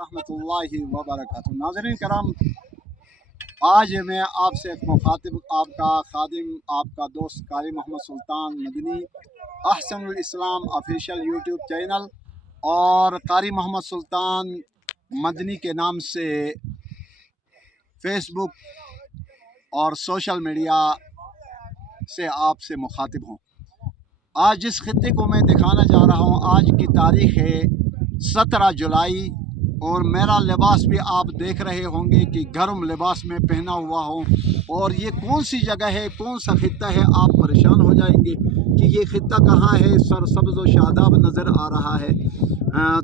रहमतुल्लाहि व बरकातुहू। नाज़रीन करम, आज मैं आपसे एक मुखातिब, आपका खादिम, आपका दोस्त कारी मोहम्मद सुल्तान मदनी, अहसनुल इस्लाम ऑफिशियल यूट्यूब चैनल और कारी मोहम्मद सुल्तान मदनी के नाम से फेसबुक और सोशल मीडिया से आपसे मुखातिब हूँ। आज जिस खित्ते को मैं दिखाना जा रहा हूँ, आज की तारीख़ है 17 जुलाई और मेरा लिबास भी आप देख रहे होंगे कि गर्म लिबास में पहना हुआ हूँ। और ये कौन सी जगह है, कौन सा खित्ता है, आप परेशान हो जाएंगे कि ये खित्ता कहाँ है। सरसब्ज़ व शादाब नज़र आ रहा है।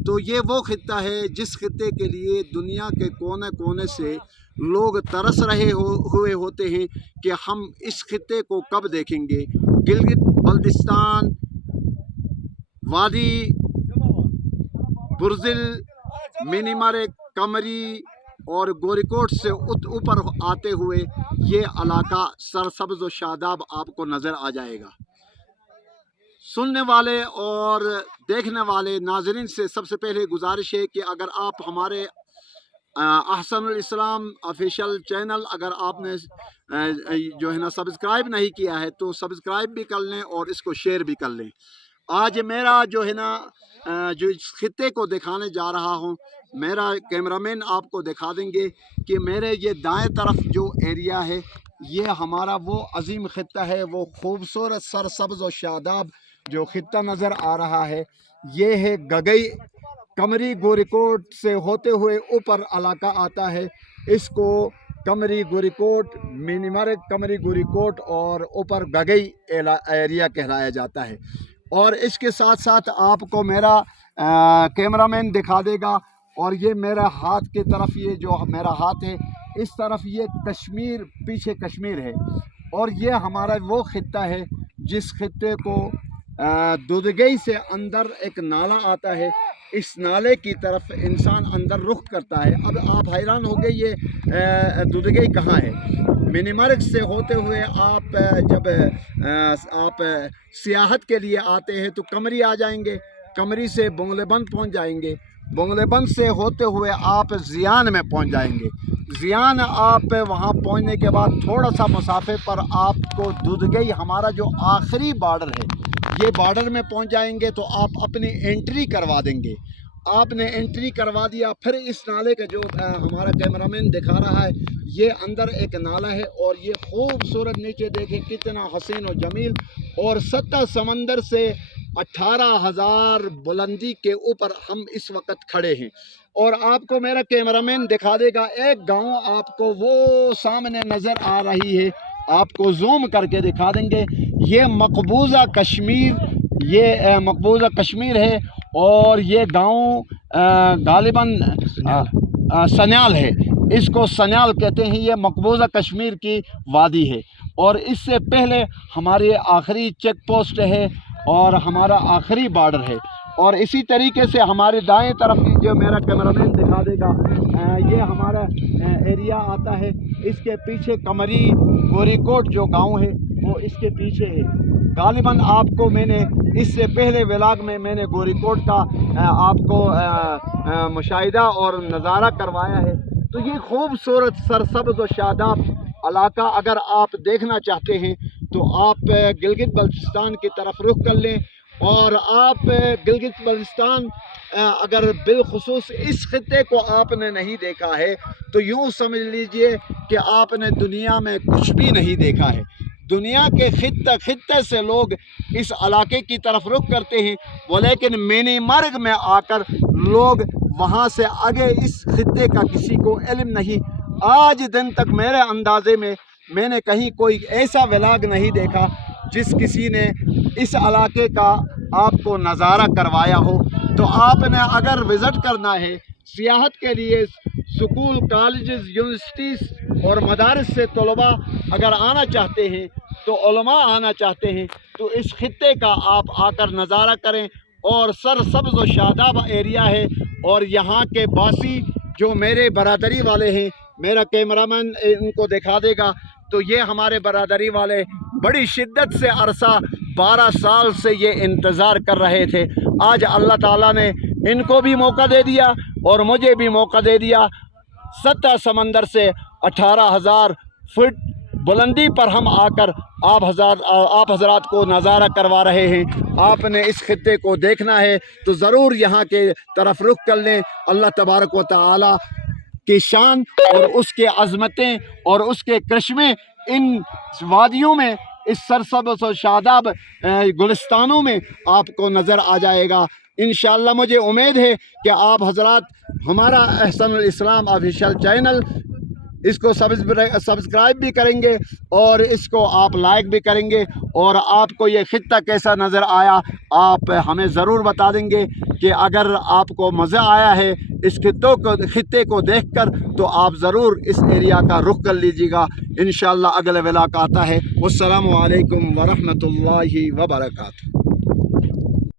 तो ये वो खित्ता है जिस खित्ते के लिए दुनिया के कोने कोने से लोग तरस रहे हुए होते हैं कि हम इस खित्ते को कब देखेंगे। गिलगित बल्तिस्तान, वादी बुर्जिल, मिनीमर, कमरी और गोरीकोट से ऊपर आते हुए ये इलाका सरसब्ज़ व शादाब आपको नज़र आ जाएगा। सुनने वाले और देखने वाले नाज़रीन से सबसे पहले गुजारिश है कि अगर आप हमारे अहसनुल इस्लाम ऑफिशियल चैनल अगर आपने जो है ना सब्सक्राइब नहीं किया है तो सब्सक्राइब भी कर लें और इसको शेयर भी कर लें। आज मेरा जो है ना जो इस खित्ते को दिखाने जा रहा हूँ, मेरा कैमरामैन आपको दिखा देंगे कि मेरे ये दाएं तरफ जो एरिया है ये हमारा वो अजीम खित्ता है, वो खूबसूरत सरसब्ज़ व शादाब जो खित्ता नज़र आ रहा है। ये है गगई कमरी गोरीकोट से होते हुए ऊपर इलाका आता है। इसको कमरी गोरीकोट, मिनीमर कमरी गोरीकोट और ऊपर गगई एरिया कहलाया जाता है। और इसके साथ साथ आपको मेरा कैमरामैन दिखा देगा। और ये मेरा हाथ की तरफ, ये जो मेरा हाथ है इस तरफ ये कश्मीर, पीछे कश्मीर है। और ये हमारा वो खित्ता है जिस खित्ते को दुधगई से अंदर एक नाला आता है, इस नाले की तरफ इंसान अंदर रुख करता है। अब आप हैरान हो गए ये दुधगई कहाँ है। मिनीमर्ग से होते हुए आप जब आप सियाहत के लिए आते हैं तो कमरी आ जाएंगे, कमरी से बोंगलेबंद पहुंच जाएंगे, बोंगलेबंद से होते हुए आप ज़ियान में पहुंच जाएंगे। ज़ियान आप वहां पहुंचने के बाद थोड़ा सा मुसाफे पर आपको दुधगई, हमारा जो आखिरी बॉर्डर है, ये बॉर्डर में पहुंच जाएंगे तो आप अपनी एंट्री करवा देंगे। आपने एंट्री करवा दिया, फिर इस नाले का जो हमारा कैमरामैन दिखा रहा है, ये अंदर एक नाला है और ये खूबसूरत, नीचे देखें कितना हसीन और जमील। और 7 समंदर से 18,000 बुलंदी के ऊपर हम इस वक्त खड़े हैं। और आपको मेरा कैमरामैन दिखा देगा एक गांव आपको वो सामने नज़र आ रही है, आपको जूम करके दिखा देंगे। ये मकबूजा कश्मीर, ये मकबूजा कश्मीर है और ये गांव गालिबन सन्याल है, इसको सन्याल कहते हैं। ये मकबूजा कश्मीर की वादी है और इससे पहले हमारे आखिरी चेक पोस्ट है और हमारा आखिरी बॉर्डर है। और इसी तरीके से हमारे दाएं तरफ जो मेरा कैमरामैन दिखा देगा, ये हमारा एरिया आता है। इसके पीछे कमरी गोरीकोट जो गांव है वो इसके पीछे है। गालिबन आपको मैंने इससे पहले व्लॉग में मैंने गोरीकोट का आपको मुशाहिदा और नज़ारा करवाया है। तो ये खूबसूरत सरसब्ज़ व शादाब इलाका अगर आप देखना चाहते हैं तो आप गिलगित बल्तिस्तान की तरफ रुख कर लें। और आप गिलगित बल्तिस्तान अगर बिलखुसूस इस खित्ते को आपने नहीं देखा है तो यूँ समझ लीजिए कि आपने दुनिया में कुछ भी नहीं देखा है। दुनिया के खित्ते से लोग इस इलाके की तरफ रुख करते हैं, वो लेकिन मिनीमर्ग में आकर लोग वहाँ से आगे इस खित्ते का किसी को इल्म नहीं। आज दिन तक मेरे अंदाजे में मैंने कहीं कोई ऐसा व्लॉग नहीं देखा जिस किसी ने इस इलाके का आपको नज़ारा करवाया हो। तो आपने अगर विज़िट करना है सियाहत के लिए, स्कूल, कॉलेजेस, यूनिवर्सिटीज़ और मदारस से तलबा अगर आना चाहते हैं तो उलमा आना चाहते हैं तो इस खित्ते का आप आकर नज़ारा करें। और सरसब्ज़ व शादाब एरिया है और यहाँ के बासी जो मेरे बरादरी वाले हैं, मेरा कैमरामैन इनको दिखा देगा। तो ये हमारे बरादरी वाले बड़ी शिद्दत से अरसा 12 साल से ये इंतज़ार कर रहे थे। आज अल्लाह ताला ने इनको भी मौका दे दिया اور مجھے بھی موقع دے دیا. سطح سمندر سے 18,000 فٹ بلندی پر ہم آ کر آپ حضرات کو نظارہ کروا رہے ہیں. آپ نے اس خطے کو دیکھنا ہے تو ضرور یہاں کے طرف رخ کر لیں. اللہ تبارک و تعالی کی شان اور اس کے عظمتیں اور اس کے کرشمے ان وادیوں میں، اس سرسبز و شاداب گلستانوں میں آپ کو نظر آ جائے گا. انشاءاللہ مجھے امید ہے کہ آپ حضرات ہمارا احسن الاسلام آفیشیل چینل اس کو سبسکرائب بھی کریں گے اور اس کو آپ لائک بھی کریں گے، اور آپ کو یہ خطہ کیسا نظر آیا آپ ہمیں ضرور بتا دیں گے. کہ اگر آپ کو مزہ آیا ہے اس خطے کو دیکھ کر تو آپ ضرور اس ایریا کا رخ کر لیجیے گا. انشاءاللہ اگلے ولاق آتا ہے. والسلام علیکم ورحمۃ اللہ وبرکاتہ.